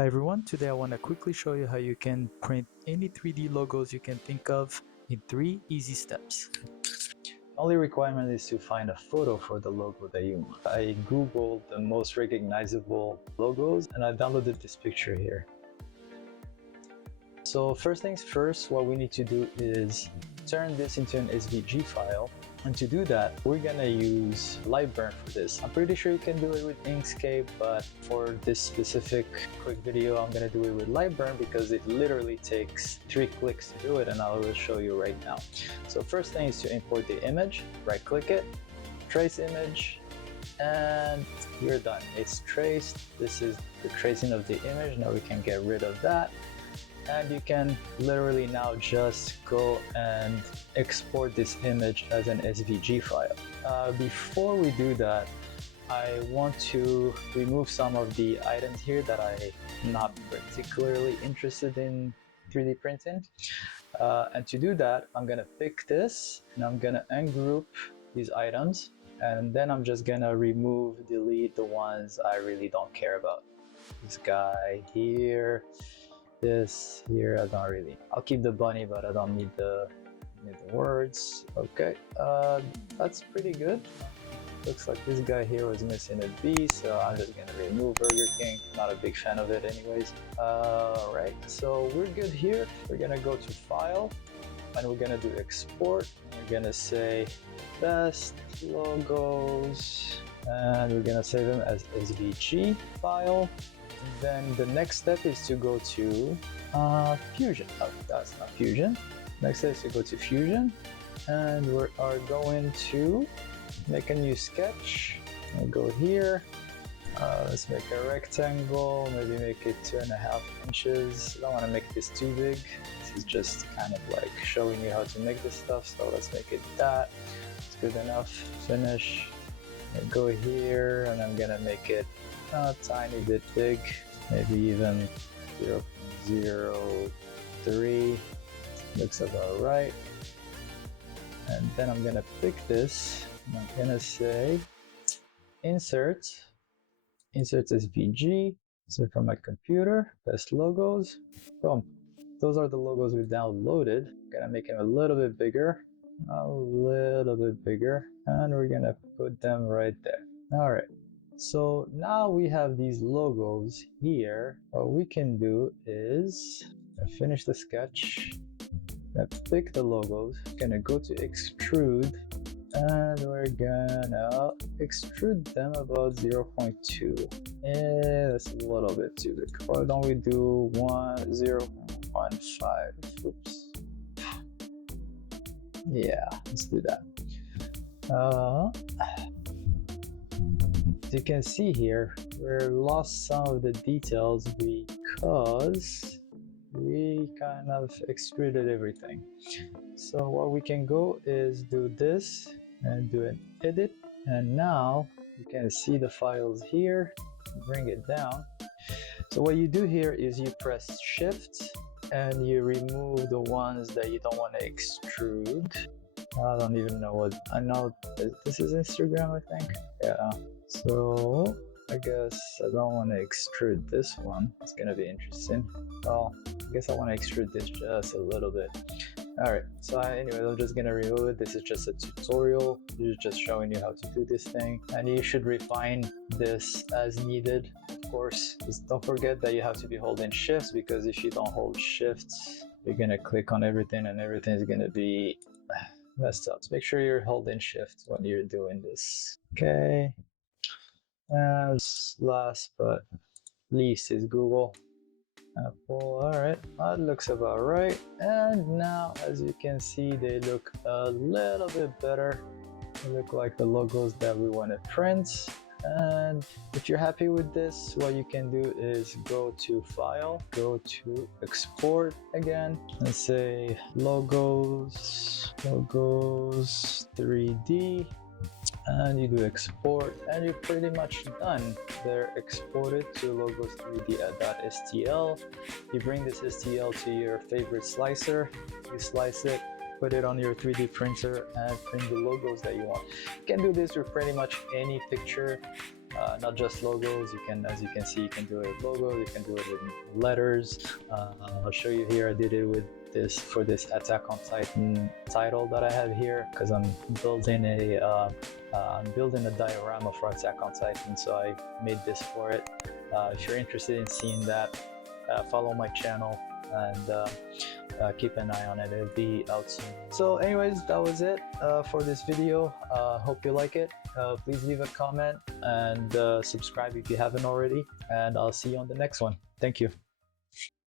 Hi everyone, today I want to quickly show you how you can print any 3D logos you can think of in 3 easy steps. The only requirement is to find a photo for the logo that you want. I googled the most recognizable logos and I downloaded this picture here. So first things first, what we need to do is turn this into an SVG file. And to do that, we're gonna use LightBurn for this. I'm pretty sure you can do it with Inkscape, but for this specific quick video, I'm gonna do it with LightBurn because it literally takes 3 clicks to do it, and I will show you right now. So first thing is to import the image, right click it, trace image, and you're done. It's traced. This is the tracing of the image. Now we can get rid of that. And you can literally now just go and export this image as an SVG file. Before we do that, I want to remove some of the items here that I'm not particularly interested in 3D printing. And to do that, I'm gonna pick this and I'm gonna ungroup these items. And then I'm just gonna delete the ones I really don't care about. This guy here. This here, I don't really. I'll keep the bunny, but I don't need the words. Okay, that's pretty good. Looks like this guy here was missing a B, so I'm just gonna remove Burger King. Not a big fan of it anyways. Right, so we're good here. We're gonna go to File, and we're gonna do Export. We're gonna say Best Logos, and we're gonna save them as SVG file. Then the next step is to go to Fusion. Oh, that's not Fusion. Next step is to go to Fusion, and we are going to make a new sketch. I'll go here. Let's make a rectangle, maybe make it 2.5 inches. I don't want to make this too big. This is just kind of like showing you how to make this stuff, so let's make it that. It's good enough. Finish. I'll go here, and I'm gonna make it a tiny bit big, maybe even 0.03. Looks about right. And then I'm gonna pick this and I'm gonna say insert SVG, insert from my computer, best logos. Boom. Those are the logos we downloaded. Gonna make them a little bit bigger, and we're gonna put them right there. All right. So now we have these logos here. What we can do is finish the sketch, pick the logos, gonna go to extrude, and we're gonna extrude them about 0.2. That's a little bit too big. Why don't we do 0.15? Oops. Yeah, let's do that. As you can see here, we lost some of the details because we kind of extruded everything. So what we can go is do this and do an edit, and now you can see the files here. Bring it down. So what you do here is you press Shift and you remove the ones that you don't want to extrude. I don't even know what. I know this is Instagram, I think. Yeah. So I guess I don't want to extrude this one. It's gonna be interesting. Well, I guess I want to extrude this just a little bit. Alright, so anyways, I'm just gonna remove it. This is just a tutorial. This is just showing you how to do this thing. And you should refine this as needed. Of course, just don't forget that you have to be holding shifts, because if you don't hold shifts, you're gonna click on everything and everything's gonna be messed up. So make sure you're holding shift when you're doing this. Okay. And last but least is Google. Apple. Alright, that looks about right. And now, as you can see, they look a little bit better. They look like the logos that we want to print. And if you're happy with this, what you can do is go to File, go to Export again, and say Logos 3D. And you do export, and you're pretty much done. They're exported to logos3d.stl. You bring this STL to your favorite slicer, you slice it, put it on your 3D printer, and print the logos that you want. You can do this with pretty much any picture. not just logos. You can, as you can see, you can do it with logos, you can do it with letters. I'll show you here. I did it with this for this Attack on Titan title that I have here, because I'm building a diorama for Attack on Titan, so I made this for it. If you're interested in seeing that, follow my channel and keep an eye on it. It'll be out soon. So anyways, that was it for this video. Hope you like it. Please leave a comment and subscribe if you haven't already, and I'll see you on the next one. Thank you.